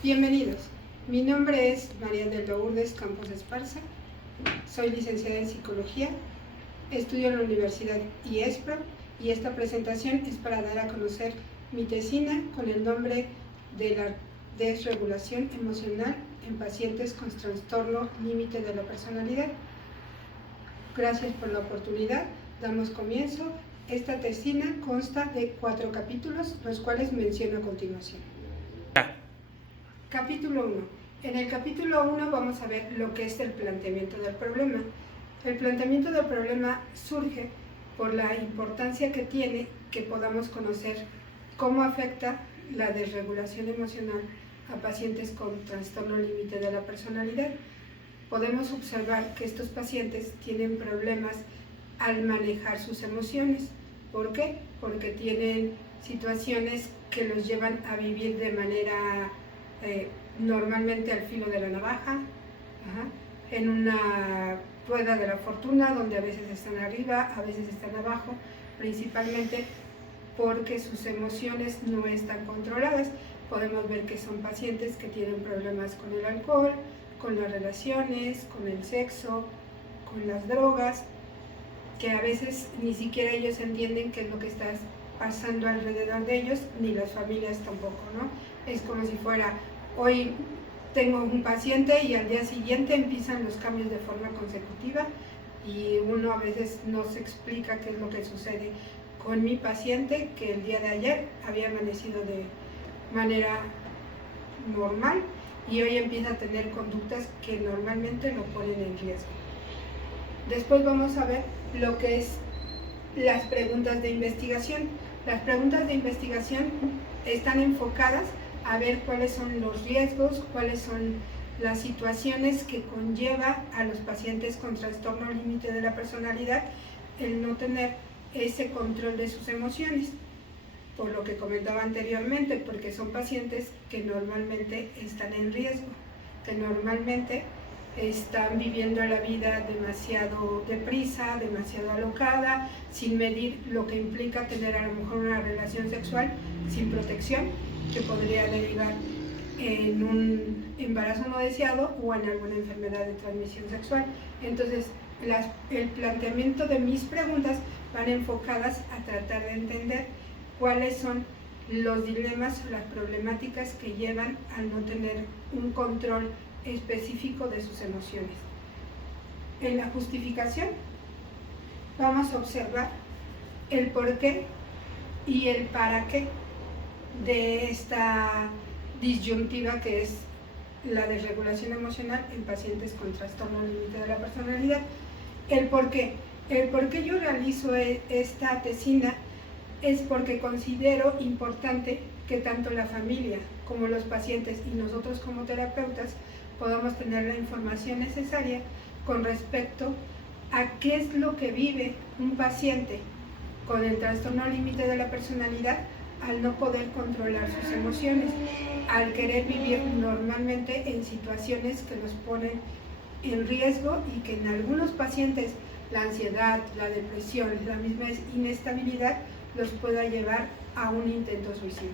Bienvenidos, mi nombre es María de Lourdes Campos Esparza, soy licenciada en Psicología, estudio en la Universidad IESPRO y esta presentación es para dar a conocer mi tesina con el nombre de la desregulación emocional en pacientes con trastorno límite de la personalidad. Gracias por la oportunidad, damos comienzo. Esta tesina consta de 4 capítulos, los cuales menciono a continuación. Capítulo 1. En el capítulo 1 vamos a ver lo que es el planteamiento del problema. El planteamiento del problema surge por la importancia que tiene que podamos conocer cómo afecta la desregulación emocional a pacientes con trastorno límite de la personalidad. Podemos observar que estos pacientes tienen problemas al manejar sus emociones. ¿Por qué? Porque tienen situaciones que los llevan a vivir de manera normalmente al filo de la navaja, en una rueda de la fortuna donde a veces están arriba, a veces están abajo, principalmente porque sus emociones no están controladas. Podemos ver que son pacientes que tienen problemas con el alcohol, con las relaciones, con el sexo, con las drogas, que a veces ni siquiera ellos entienden qué es lo que está pasando alrededor de ellos, ni las familias tampoco, ¿no? Es como si fuera, hoy tengo un paciente y al día siguiente empiezan los cambios de forma consecutiva y uno a veces no se explica qué es lo que sucede con mi paciente, que el día de ayer había amanecido de manera normal y hoy empieza a tener conductas que normalmente lo ponen en riesgo. Después vamos a ver lo que es las preguntas de investigación. Las preguntas de investigación están enfocadas a ver cuáles son los riesgos, cuáles son las situaciones que conlleva a los pacientes con trastorno límite de la personalidad el no tener ese control de sus emociones, por lo que comentaba anteriormente, porque son pacientes que normalmente están en riesgo, que normalmente están viviendo la vida demasiado deprisa, demasiado alocada, sin medir lo que implica tener a lo mejor una relación sexual sin protección, que podría derivar en un embarazo no deseado o en alguna enfermedad de transmisión sexual. Entonces, el planteamiento de mis preguntas van enfocadas a tratar de entender cuáles son los dilemas o las problemáticas que llevan al no tener un control específico de sus emociones. En la justificación vamos a observar el por qué y el para qué de esta disyuntiva que es la desregulación emocional en pacientes con trastorno límite de la personalidad. El por qué yo realizo esta tesina es porque considero importante que tanto la familia como los pacientes y nosotros como terapeutas podamos tener la información necesaria con respecto a qué es lo que vive un paciente con el trastorno límite de la personalidad al no poder controlar sus emociones, al querer vivir normalmente en situaciones que los ponen en riesgo y que en algunos pacientes la ansiedad, la depresión, la misma inestabilidad los pueda llevar a un intento suicida.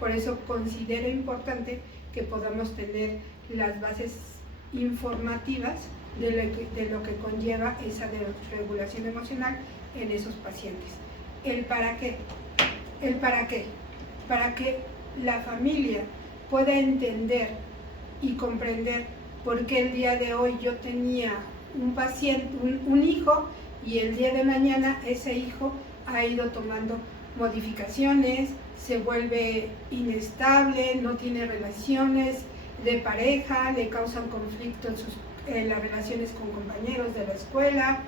Por eso considero importante que podamos tener las bases informativas de lo que conlleva esa desregulación emocional en esos pacientes. ¿El para qué? Para que la familia pueda entender y comprender por qué el día de hoy yo tenía un paciente, un hijo, y el día de mañana ese hijo ha ido tomando modificaciones, se vuelve inestable, no tiene relaciones de pareja, le causan conflicto en las relaciones con compañeros de la escuela,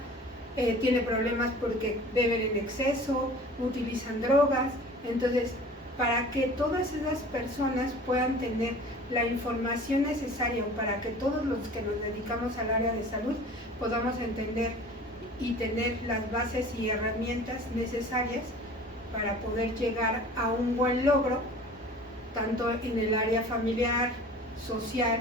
tiene problemas porque beben en exceso, utilizan drogas. Entonces, para que todas esas personas puedan tener la información necesaria o para que todos los que nos dedicamos al área de salud podamos entender y tener las bases y herramientas necesarias para poder llegar a un buen logro, tanto en el área familiar, social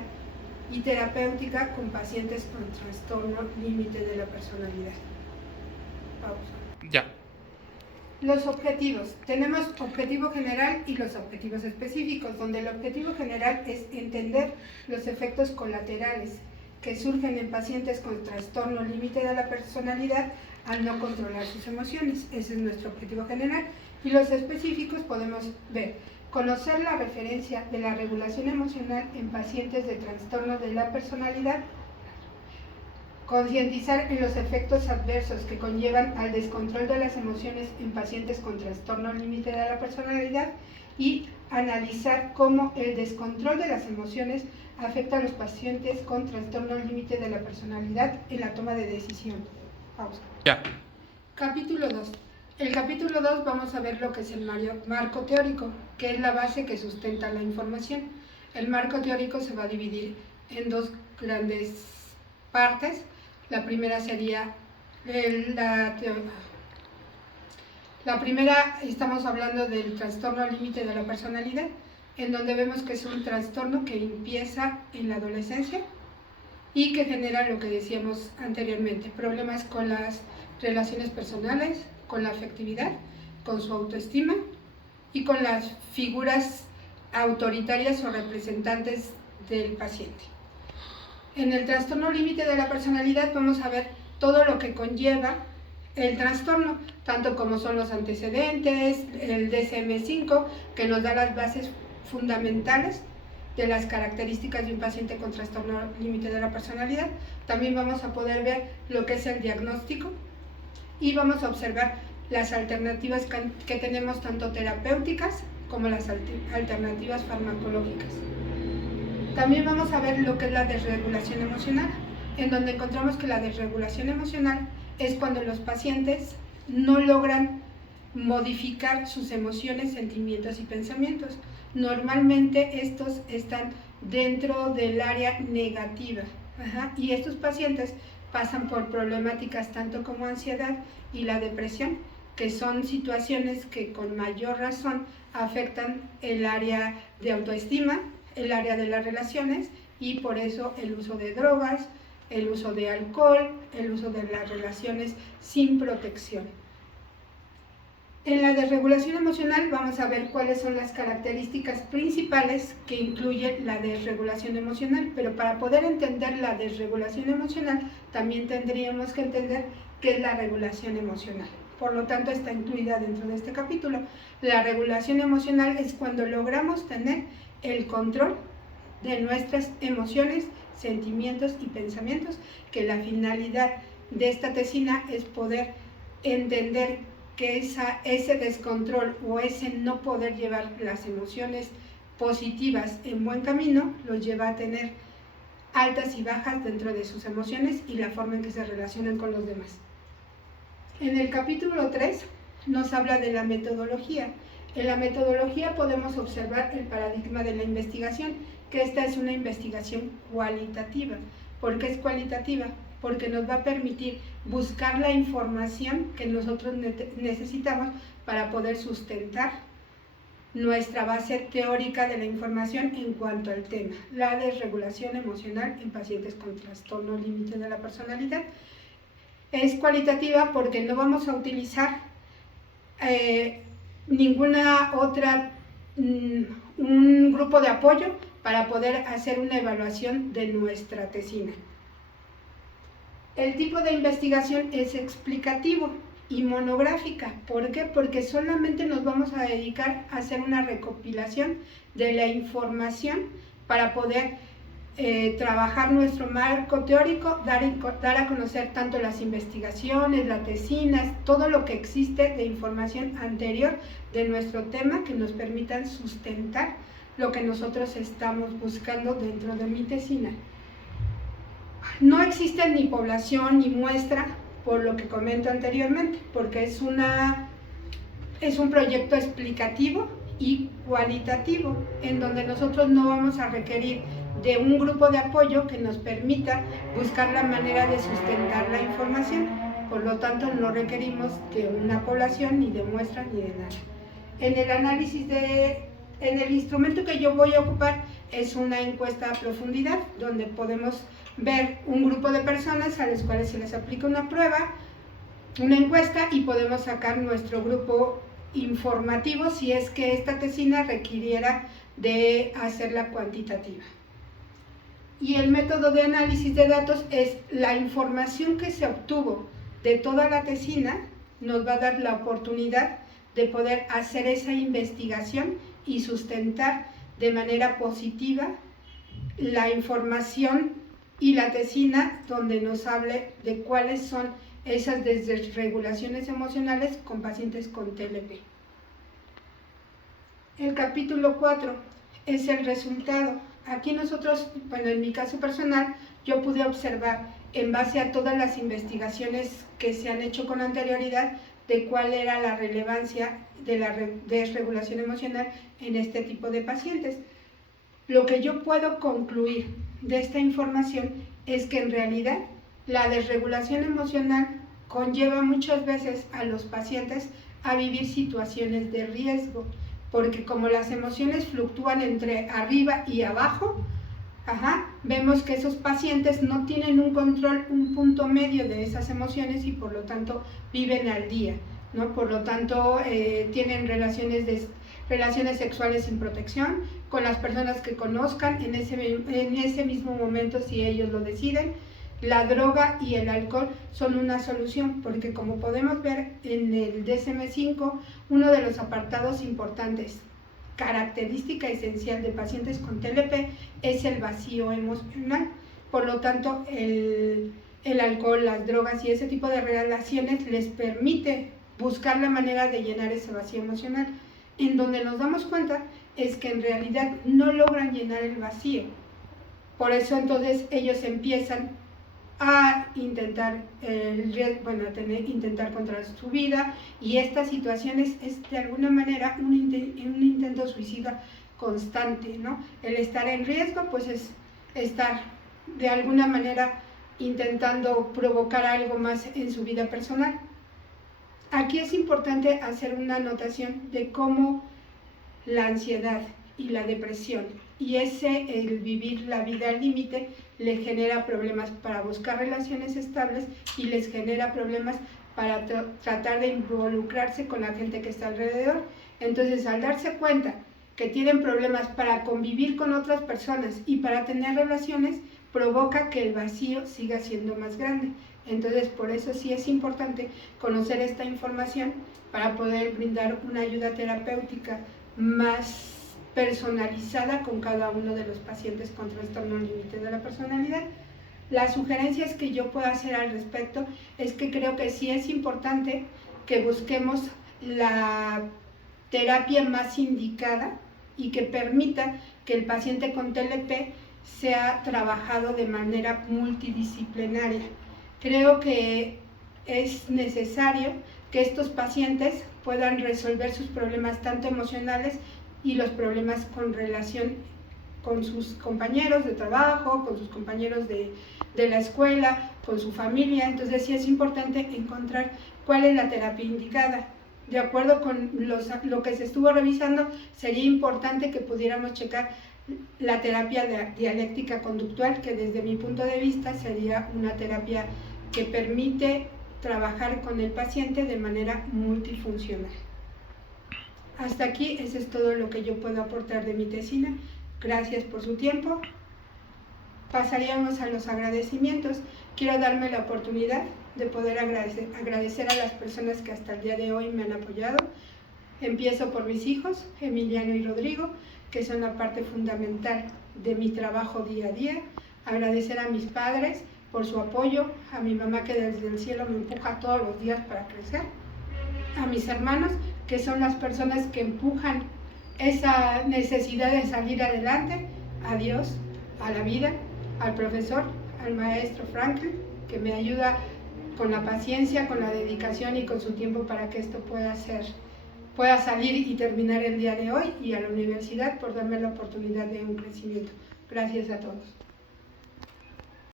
y terapéutica con pacientes con trastorno límite de la personalidad. Pausa. Ya. Los objetivos. Tenemos objetivo general y los objetivos específicos, donde el objetivo general es entender los efectos colaterales que surgen en pacientes con trastorno límite de la personalidad al no controlar sus emociones. Ese es nuestro objetivo general. Y los específicos podemos ver: conocer la referencia de la regulación emocional en pacientes de trastorno de la personalidad, concientizar en los efectos adversos que conllevan al descontrol de las emociones en pacientes con trastorno límite de la personalidad y analizar cómo el descontrol de las emociones afecta a los pacientes con trastorno límite de la personalidad en la toma de decisión. Pausa. Ya. Capítulo 2. El capítulo 2 vamos a ver lo que es el marco teórico, que es la base que sustenta la información. El marco teórico se va a dividir en dos grandes partes. La primera sería la primera, estamos hablando del trastorno límite de la personalidad, en donde vemos que es un trastorno que empieza en la adolescencia y que genera lo que decíamos anteriormente: problemas con las relaciones personales, con la afectividad, con su autoestima y con las figuras autoritarias o representantes del paciente. En el trastorno límite de la personalidad vamos a ver todo lo que conlleva el trastorno, tanto como son los antecedentes, el DSM-5, que nos da las bases fundamentales de las características de un paciente con trastorno límite de la personalidad. También vamos a poder ver lo que es el diagnóstico y vamos a observar las alternativas que tenemos, tanto terapéuticas como las alternativas farmacológicas. También vamos a ver lo que es la desregulación emocional, en donde encontramos que la desregulación emocional es cuando los pacientes no logran modificar sus emociones, sentimientos y pensamientos. Normalmente estos están dentro del área negativa, y estos pacientes pasan por problemáticas tanto como ansiedad y la depresión, que son situaciones que con mayor razón afectan el área de autoestima, el área de las relaciones, y por eso el uso de drogas, el uso de alcohol, el uso de las relaciones sin protección. En la desregulación emocional vamos a ver cuáles son las características principales que incluye la desregulación emocional, pero para poder entender la desregulación emocional también tendríamos que entender qué es la regulación emocional. Por lo tanto, está incluida dentro de este capítulo. La regulación emocional es cuando logramos tener el control de nuestras emociones, sentimientos y pensamientos, que la finalidad de esta tesina es poder entender que ese descontrol o ese no poder llevar las emociones positivas en buen camino los lleva a tener altas y bajas dentro de sus emociones y la forma en que se relacionan con los demás. En el capítulo 3 nos habla de la metodología. En la metodología podemos observar el paradigma de la investigación, que esta es una investigación cualitativa. ¿Por qué es cualitativa? Porque nos va a permitir buscar la información que nosotros necesitamos para poder sustentar nuestra base teórica de la información en cuanto al tema, la desregulación emocional en pacientes con trastorno límite de la personalidad. Es cualitativa porque no vamos a utilizar ninguna otra, un grupo de apoyo para poder hacer una evaluación de nuestra tesina. El tipo de investigación es explicativo y monográfica. ¿Por qué? Porque solamente nos vamos a dedicar a hacer una recopilación de la información para poder trabajar nuestro marco teórico, dar a conocer tanto las investigaciones, las tesinas, todo lo que existe de información anterior de nuestro tema que nos permitan sustentar lo que nosotros estamos buscando dentro de mi tesina. No existe ni población ni muestra, por lo que comento anteriormente, porque es un proyecto explicativo y cualitativo, en donde nosotros no vamos a requerir de un grupo de apoyo que nos permita buscar la manera de sustentar la información. Por lo tanto, no requerimos de una población, ni de muestra, ni de nada. En el análisis en el instrumento que yo voy a ocupar es una encuesta a profundidad, donde podemos ver un grupo de personas a las cuales se les aplica una prueba una encuesta y podemos sacar nuestro grupo informativo si es que esta tesina requiriera de hacerla cuantitativa. Y el método de análisis de datos es la información que se obtuvo de toda la tesina, nos va a dar la oportunidad de poder hacer esa investigación y sustentar de manera positiva la información y la tesina donde nos hable de cuáles son esas desregulaciones emocionales con pacientes con TLP. El capítulo 4 es el resultado. Aquí nosotros, bueno, en mi caso personal, yo pude observar en base a todas las investigaciones que se han hecho con anterioridad de cuál era la relevancia de la desregulación emocional en este tipo de pacientes. Lo que yo puedo concluir de esta información es que en realidad la desregulación emocional conlleva muchas veces a los pacientes a vivir situaciones de riesgo, porque como las emociones fluctúan entre arriba y abajo, vemos que esos pacientes no tienen un control, un punto medio de esas emociones y por lo tanto viven al día, ¿no? Por lo tanto tienen relaciones sexuales sin protección con las personas que conozcan en ese mismo momento si ellos lo deciden. La droga y el alcohol son una solución porque como podemos ver en el DSM-5, uno de los apartados importantes, característica esencial de pacientes con TLP, es el vacío emocional. Por lo tanto, el alcohol, las drogas y ese tipo de relaciones les permite buscar la manera de llenar ese vacío emocional. En donde nos damos cuenta es que en realidad no logran llenar el vacío. Por eso entonces ellos empiezan a intentar intentar contra su vida, y estas situaciones es de alguna manera un intento suicida constante, ¿no? El estar en riesgo pues es estar de alguna manera intentando provocar algo más en su vida personal. Aquí es importante hacer una anotación de cómo la ansiedad y la depresión y el vivir la vida al límite le genera problemas para buscar relaciones estables y les genera problemas para tratar de involucrarse con la gente que está alrededor. Entonces, al darse cuenta que tienen problemas para convivir con otras personas y para tener relaciones, provoca que el vacío siga siendo más grande. Entonces, por eso sí es importante conocer esta información para poder brindar una ayuda terapéutica más personalizada con cada uno de los pacientes con trastorno límite de la personalidad. Las sugerencias que yo puedo hacer al respecto es que creo que sí es importante que busquemos la terapia más indicada y que permita que el paciente con TLP sea trabajado de manera multidisciplinaria. Creo que es necesario que estos pacientes puedan resolver sus problemas tanto emocionales y los problemas con relación con sus compañeros de trabajo, con sus compañeros de la escuela, con su familia. Entonces sí es importante encontrar cuál es la terapia indicada. De acuerdo con lo que se estuvo revisando, sería importante que pudiéramos checar la terapia dialéctica conductual, que desde mi punto de vista sería una terapia que permite trabajar con el paciente de manera multifuncional. Hasta aquí, eso es todo lo que yo puedo aportar de mi tesina. Gracias por su tiempo. Pasaríamos a los agradecimientos. Quiero darme la oportunidad de poder agradecer a las personas que hasta el día de hoy me han apoyado. Empiezo por mis hijos, Emiliano y Rodrigo, que son la parte fundamental de mi trabajo día a día. Agradecer a mis padres por su apoyo, a mi mamá que desde el cielo me empuja todos los días para crecer, a mis hermanos, que son las personas que empujan esa necesidad de salir adelante, a Dios, a la vida, al profesor, al maestro Franklin, que me ayuda con la paciencia, con la dedicación y con su tiempo para que esto pueda salir y terminar el día de hoy, y a la universidad por darme la oportunidad de un crecimiento. Gracias a todos.